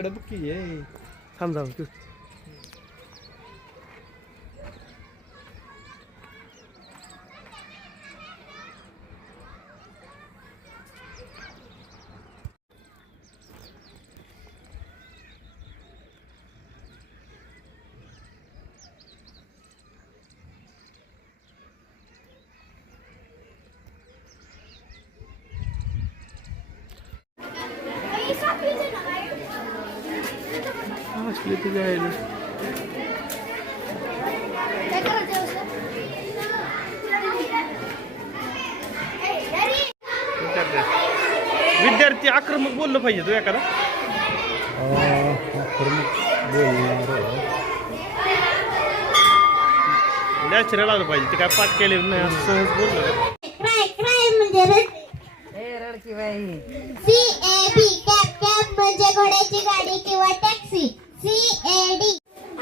इकडे बघ की ये थांब जाऊ तू. असली ती जायला विद्यार्थी आक्रमक बोललं पाहिजे तू एखादा नॅचरल आलं पाहिजे ते काय पाठ केले नाही असं सहज बोललं CAB कॅब म्हणजे घोड्याची गाडी किंवा टॅक्सी. CAD.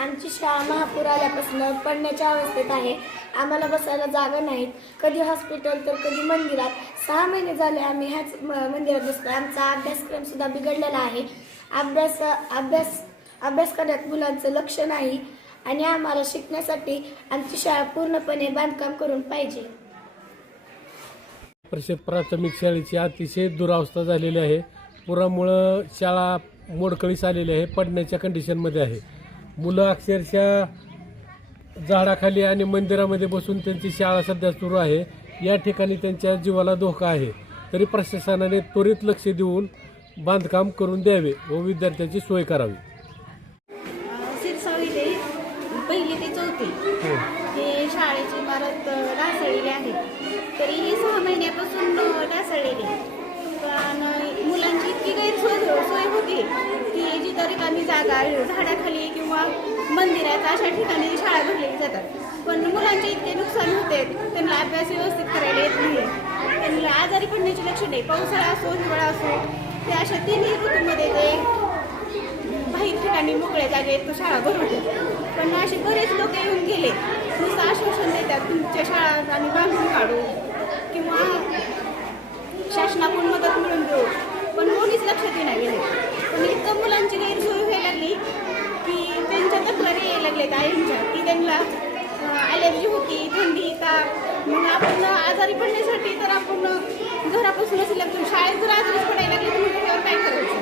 आमची शाळा महापूर आल्यापासून पडण्याच्या अवस्थेत आहे. आम्हाला बसायला जागा नाहीत. कधी हॉस्पिटल तर कधी मंदिरात. 6 महिने झाले आम्ही ह्याच मंदिरात बसतो. आमचा अभ्यासक्रम सुद्धा बिघडलेला आहे. अभ्यास करण्यात मुलांचं लक्ष नाही आणि आम्हाला शिकण्यासाठी आमची शाळा पूर्णपणे बांधकाम करून पाहिजे. परिषद प्राथमिक शाळेची अतिशय दुरावस्था झालेली आहे. पुरामुळं शाळा मोडकळीस आलेली आहे, पडण्याच्या कंडिशनमध्ये आहे. मुलं अक्षरशः झाडाखाली आणि मंदिरामध्ये बसून त्यांची शाळा सध्या सुरू आहे. या ठिकाणी त्यांच्या जीवाला धोका आहे. तरी प्रशासनाने त्वरित लक्ष देऊन बांधकाम करून द्यावे व विद्यार्थ्यांची सोय करावी. सिरसावळी ते 1ली ते 4थी हे शाळेची इमारत ढासळलेली आहे. तरीही 6 महिन्यापासून ढासळलेली. पण मुलांची इतकी गैरसोय होती की जिथं रिकामी जागा झाडाखाली किंवा मंदिरात अशा ठिकाणी शाळा भरलेली जातात. पण मुलांचे इतके नुकसान होते, त्यांना अभ्यास व्यवस्थित करायला येत नाही, त्यांना आजारी पडण्याची लक्षणे पावसाळा असो हिवाळा असो ते अशा तिन्ही ऋतूमध्ये ते बाहेर ठिकाणी मोकळ्या जागेत शाळा भरवते. पण असे बरेच लोक येऊन गेले, नुसतं आश्वासन देतात तुमच्या शाळा आम्ही बांधून काढू किंवा शासनाकडून मदत मिळून देऊ, पण कोणीच लक्षात येणार गेले. पण इतकं मुलांची गैरसोय व्हायला लागली की त्यांच्या तक्रारी यायला लागल्यात आईंच्या की त्यांना ॲलर्जी होती, थंडी, ताप. मग आपण आजारी पडण्यासाठी तर आपण घरापासूनच लागतो. शाळेत जर आजारी पडायला लागले तर त्याच्यावर काय करायचं.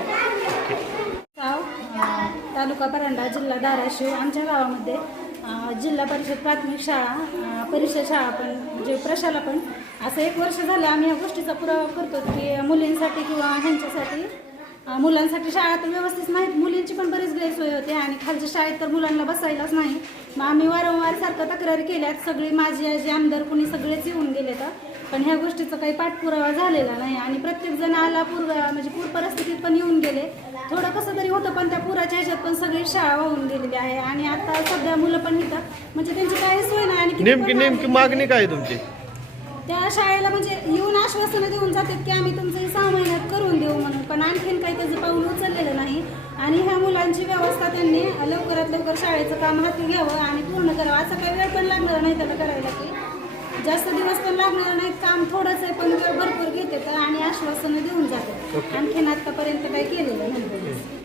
तालुका परांडा, जिल्हा धाराशिव. आमच्या गावामध्ये जिल्हा परिषद प्राथमिक शाळा, परिषद शाळा पण जे प्रशाला पण असं 1 वर्ष झालं आम्ही या गोष्टीचा पुरावा करतो की मुलींसाठी किंवा ह्यांच्यासाठी मुलांसाठी शाळा तर व्यवस्थित नाहीत. मुलींची पण बरीच गैरसोय होते आणि खालच्या शाळेत तर मुलांना बसायलाच नाही. मग आम्ही वारंवार सारखं तक्रारी केल्यात. सगळी माझी आजी आमदार कुणी सगळेच येऊन गेले तर, पण ह्या गोष्टीचा काही पाठपुरावा झालेला नाही. आणि प्रत्येकजण आला म्हणजे पूर परिस्थितीत पण येऊन गेले. थोडं कसं तरी होतं, पण त्या पुराच्या ह्याच्यात पण सगळी शाळा वाहून गेलेली आहे. आणि आता सध्या मुलं पण इथं म्हणजे त्यांची काही सोय नाही. आणि नेमकी मागणी काय तुमची? त्या शाळेला म्हणजे येऊन आश्वासनं देऊन जातात की आम्ही तुमचं 6 महिन्यात करून देऊ म्हणून, पण आणखीन काही त्याचं पाऊल उचललेलं नाही. आणि ह्या मुलांची व्यवस्था त्यांनी लवकरात लवकर शाळेचं काम हाती घ्यावं आणि पूर्ण करावं. असं काही वेळ पण लागणार नाही त्याला करायला, की जास्त दिवस पण लागणार नाही. काम थोडंच आहे पण वेळ भरपूर घेते आणि आश्वासनं देऊन जातात. आणखीन आतापर्यंत काही केलेलं नाही.